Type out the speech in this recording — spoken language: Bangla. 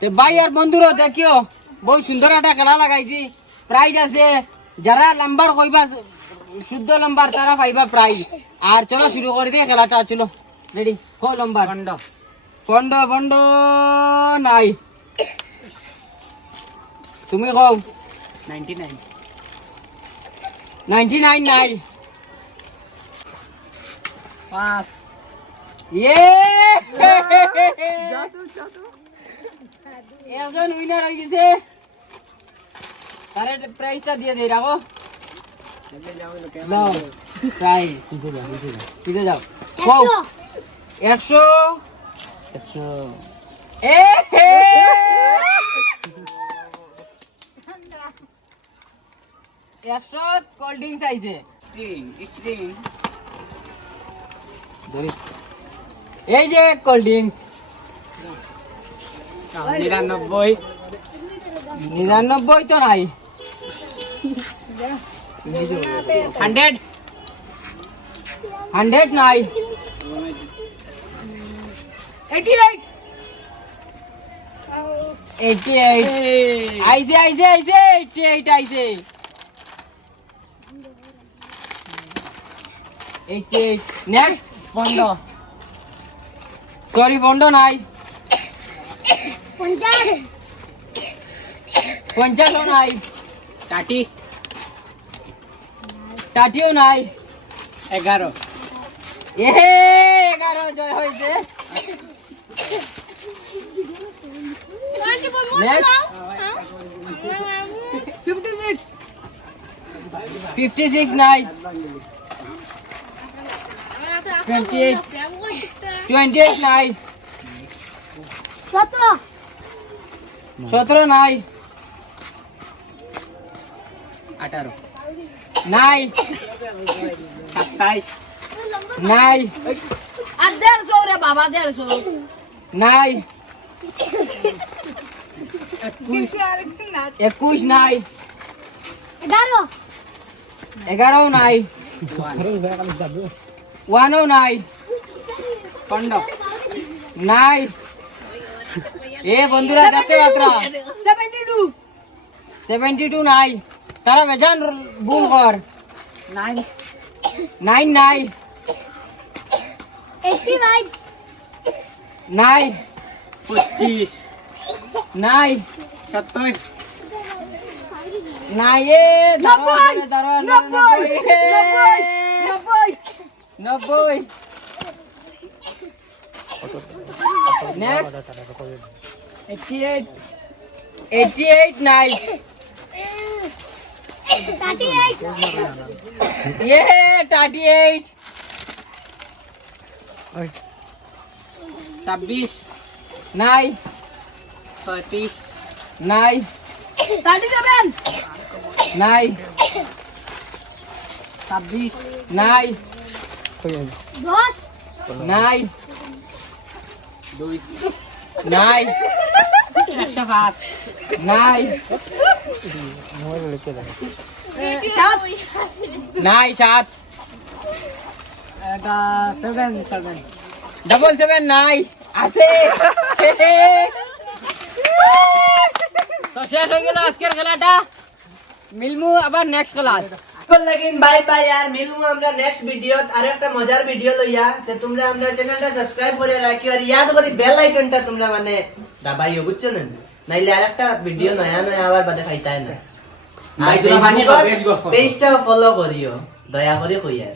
তো ভাই আর বন্ধুরা দেখিও বহুত সুন্দর একটা খেলা লাগাইছি, প্রাইজ আছে। যারা নাম্বার কইবা শুদ্ধ নাম্বার তারা পাইবা প্রাইজ। আর চলো শুরু করে দিয়ে খেলাটা, চলো রেডি কো নাম্বার পন্ড পন্ড নাই, তুমি কও 99 99 নাই। 5 ইয়ে একজন উইনার হয়ে গেছে, তারে প্রাইজটা দিয়ে দেই রাখো। নাও প্রাইজ পিছে যাও 100 এ হে 100 কোল্ড ড্রিঙ্কস আইছে। এই যে কোল্ড ড্রিঙ্কস 99 99 তো নাই, 100 100 নাই, 88 আইছে আইছে আইছে 88 আইছে 88 নেক্সট বন্ধ সরি বন্ধ নাই, 50 নাই, টাটিও নাই, 11 এ 11 জয় হয়েছে। Next 56 নাই, 28 নাই, 17 নাই, 18 নাই, 27 নাই, আর 150 রে বাবা 150 নাই, 21 নাই, 11 নাই, 1 নাই, 15 নাই। এ বন্ধুরা দেখতে পাত্রা 72 নাই, তারা বেজান ভুল কর। 9 নাই, 85 নাই, 25 নাই, 70 নাই, এ 90 নেক্সট 88 নাই, 38 এ 38 26 নাই, 36 নাই, 37 নাই, 26 নাই, 10 নাই, 2 নাই, 105 নাই, 7 নাই, 7 7 77 নাই, আছে। তো শেষ হয়ে গেল আজকের খেলাটা, মিলমু আবার নেক্সট ক্লাস। লাগিন বাই বাই আর মিলমু আমরা নেক্সট ভিডিওত আর একটা মজার ভিডিও লইয়া। তে তোমরা আমরা চ্যানেলটা সাবস্ক্রাইব করে রাখিও আর ইয়াদ করি বেল আইকনটা তোমরা মানে দাবাইও, বুঝছো না? নাইলে আর একটা ভিডিও নয়া নয়া আবার বাদে খাইতাই না। আর পেজটা ফলো করিও দয়া করে কইয়ার।